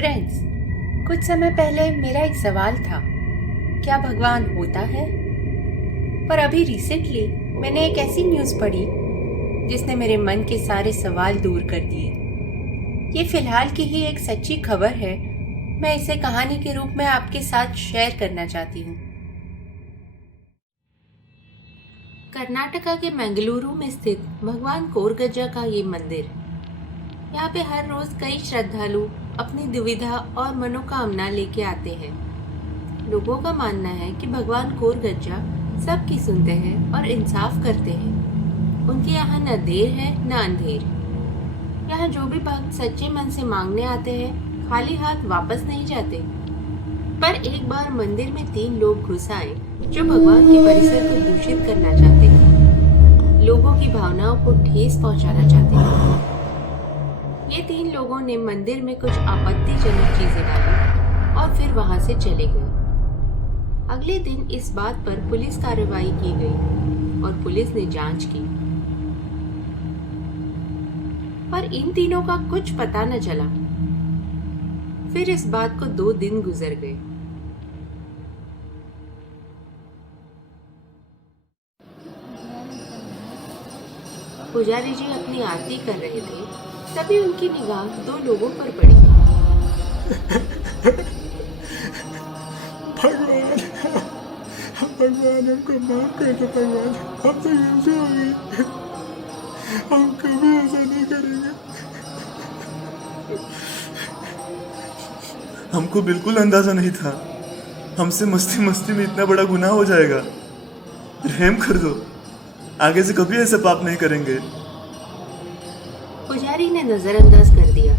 Friends, कुछ समय पहले मेरा एक सवाल था, क्या भगवान होता है? पर अभी रिसेंटली मैंने एक ऐसी न्यूज़ पढ़ी जिसने मेरे मन के सारे सवाल दूर कर दिए। ये फिलहाल की ही एक सच्ची खबर है। मैं इसे कहानी के रूप में आपके साथ शेयर करना चाहती हूँ। कर्नाटका के मंगलुरु में स्थित भगवान कोरगज्जा का ये मंदिर, यहाँ पे हर रोज कई श्रद्धालु अपनी दुविधा और मनोकामना लेके आते हैं। लोगों का मानना है कि भगवान कोरगज्जा सबकी सुनते हैं और इंसाफ करते हैं। उनके यहाँ न देर है न अंधेर। यहाँ जो भी भक्त सच्चे मन से मांगने आते हैं, खाली हाथ वापस नहीं जाते। पर एक बार मंदिर में 3 लोग घुस आए जो भगवान के परिसर को दूषित करना चाहते थे, लोगों की भावनाओं को ठेस पहुंचाना चाहते थे। ये 3 लोगों ने मंदिर में कुछ आपत्तिजनक चीजें डाली और फिर वहां से चले गए। अगले दिन इस बात पर पुलिस कार्रवाई की गई और पुलिस ने जांच की, पर इन तीनों का कुछ पता न चला। फिर इस बात को 2 दिन गुजर गए। पुजारी जी अपनी आरती कर रहे थे, तभी उनकी निगाह 2 लोगों पर पड़ी। भगवान, भगवान हमको माफ कर दो। भगवान, हम तो गलती हो गई, हम कभी ऐसा नहीं करेंगे। हमको बिल्कुल अंदाजा नहीं था हमसे मस्ती मस्ती में इतना बड़ा गुनाह हो जाएगा। रहम कर दो, आगे से कभी ऐसा पाप नहीं करेंगे। पुजारी ने नजरअंदाज कर दिया,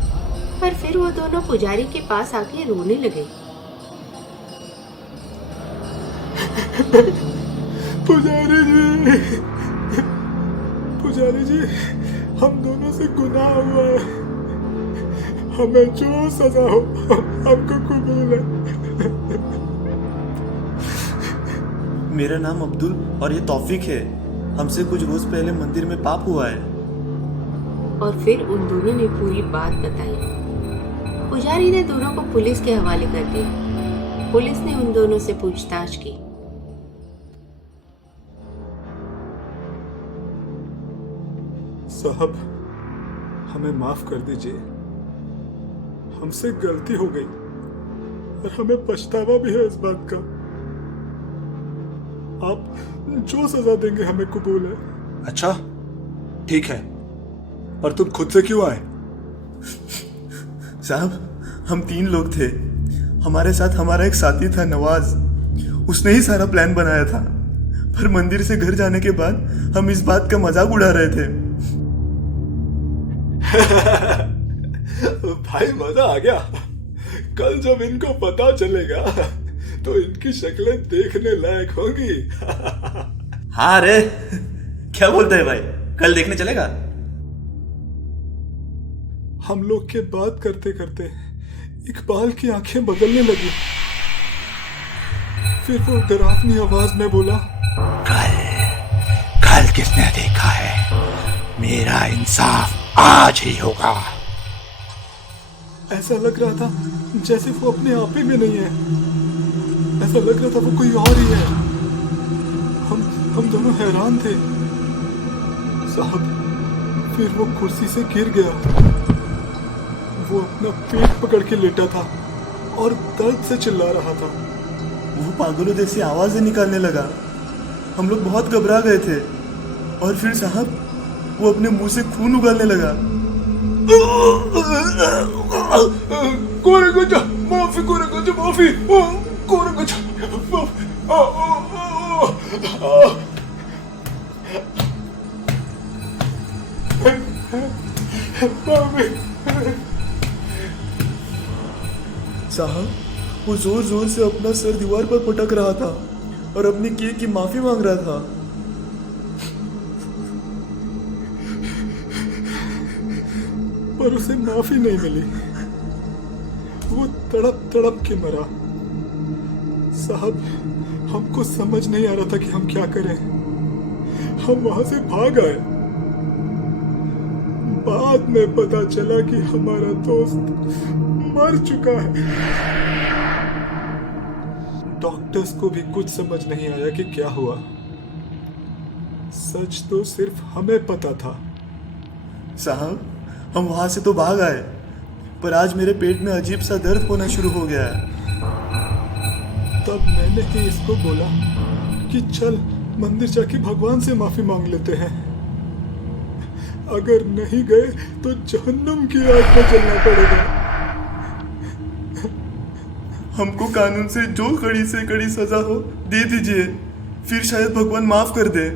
पर फिर वो दोनों पुजारी के पास आके रोने लगे। पुजारी जी, हम दोनों से गुनाह हुआ है। हमें जो सजा हो हमको कबूल है। मेरा नाम अब्दुल और ये तौफीक है। हमसे कुछ रोज पहले मंदिर में पाप हुआ है। और फिर उन दोनों ने पूरी बात बताई। पुजारी ने दोनों को पुलिस के हवाले कर दिया। पुलिस ने उन दोनों से पूछताछ की। साहब, हमें माफ कर दीजिए। हमसे गलती हो गई और हमें पछतावा भी है इस बात का। आप जो सजा देंगे हमें कबूल है। अच्छा, ठीक है, पर तुम खुद से क्यों आए? साहब, हम 3 लोग थे। हमारे साथ हमारा एक साथी था नवाज। उसने ही सारा प्लान बनाया था। पर मंदिर से घर जाने के बाद हम इस बात का मजाक उड़ा रहे थे। भाई, मजा आ गया। कल जब इनको पता चलेगा तो इनकी शक्लें देखने लायक होंगी। हाँ रे, क्या बोलते हैं भाई, कल देखने चलेगा? हम लोग के बात करते करते इकबाल की आंखें बदलने लगी। फिर वो डरावनी आवाज में बोला, कल किसने देखा है? मेरा इंसाफ आज ही होगा। ऐसा लग रहा था जैसे वो अपने आप ही में नहीं है। ऐसा लग रहा था वो कोई और ही है। हम दोनों हैरान थे। साहब, फिर वो कुर्सी से गिर गया। वो अपना पेट पकड़ के लेटा था और दर्द से चिल्ला रहा था। वो पागलों जैसी आवाजें निकालने लगा। हम लोग बहुत घबरा गए थे। और फिर साहब, वो अपने मुंह से खून उगलने लगा। कोरगज्जा माफी, कोरगज्जा माफी, कोरगज्जा माफी। साहब, वो जोर जोर से अपना सर दीवार पर पटक रहा था और अपने किए की माफी मांग रहा था। पर उसे माफी नहीं मिली। वो तड़प तड़प के मरा। साहब, हमको समझ नहीं आ रहा था कि हम क्या करें। हम वहां से भाग आए। बाद में पता चला कि हमारा दोस्त मर चुका है। डॉक्टर्स को भी कुछ समझ नहीं आया कि क्या हुआ। सच तो सिर्फ हमें पता था। साहब, हम वहां से तो भाग आए, पर आज मेरे पेट में अजीब सा दर्द होना शुरू हो गया है। तब मैंने ही इसको बोला कि चल मंदिर जाके भगवान से माफी मांग लेते हैं। अगर नहीं गए तो जहन्नुम की आग में जलना पड़ेगा। हमको कानून से जो कड़ी से कड़ी सजा हो दे दीजिए, फिर शायद भगवान माफ कर दे।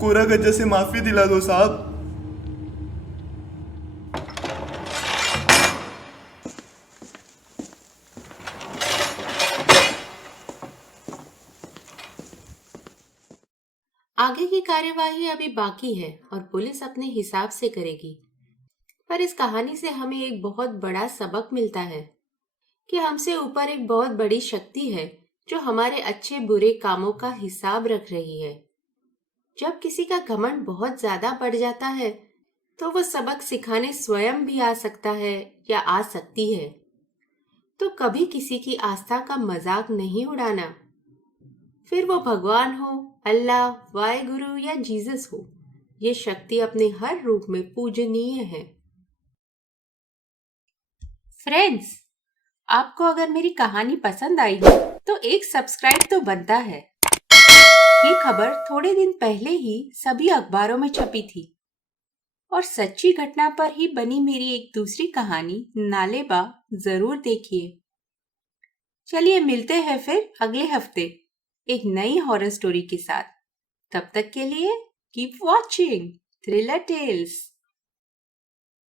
कोरा गज्जा से माफी दिला दो साहब। आगे की कार्यवाही अभी बाकी है और पुलिस अपने हिसाब से करेगी। पर इस कहानी से हमें एक बहुत बड़ा सबक मिलता है कि हमसे ऊपर एक बहुत बड़ी शक्ति है जो हमारे अच्छे बुरे कामों का हिसाब रख रही है। जब किसी का घमंड बहुत ज्यादा बढ़ जाता है तो वो सबक सिखाने स्वयं भी आ सकता है या आ सकती है। तो कभी किसी की आस्था का मजाक नहीं उड़ाना, फिर वो भगवान हो, अल्लाह, वाहेगुरु या जीसस हो। ये शक्ति अपने हर रूप में पूजनीय है। फ्रेंड्स, आपको अगर मेरी कहानी पसंद आई हो तो एक सब्सक्राइब तो बनता है। ये खबर थोड़े दिन पहले ही सभी अखबारों में छपी थी और सच्ची घटना पर ही बनी मेरी एक दूसरी कहानी नालेबा जरूर देखिए। चलिए मिलते हैं फिर अगले हफ्ते एक नई हॉरर स्टोरी के साथ। तब तक के लिए कीप वॉचिंग थ्रिलर टेल्स।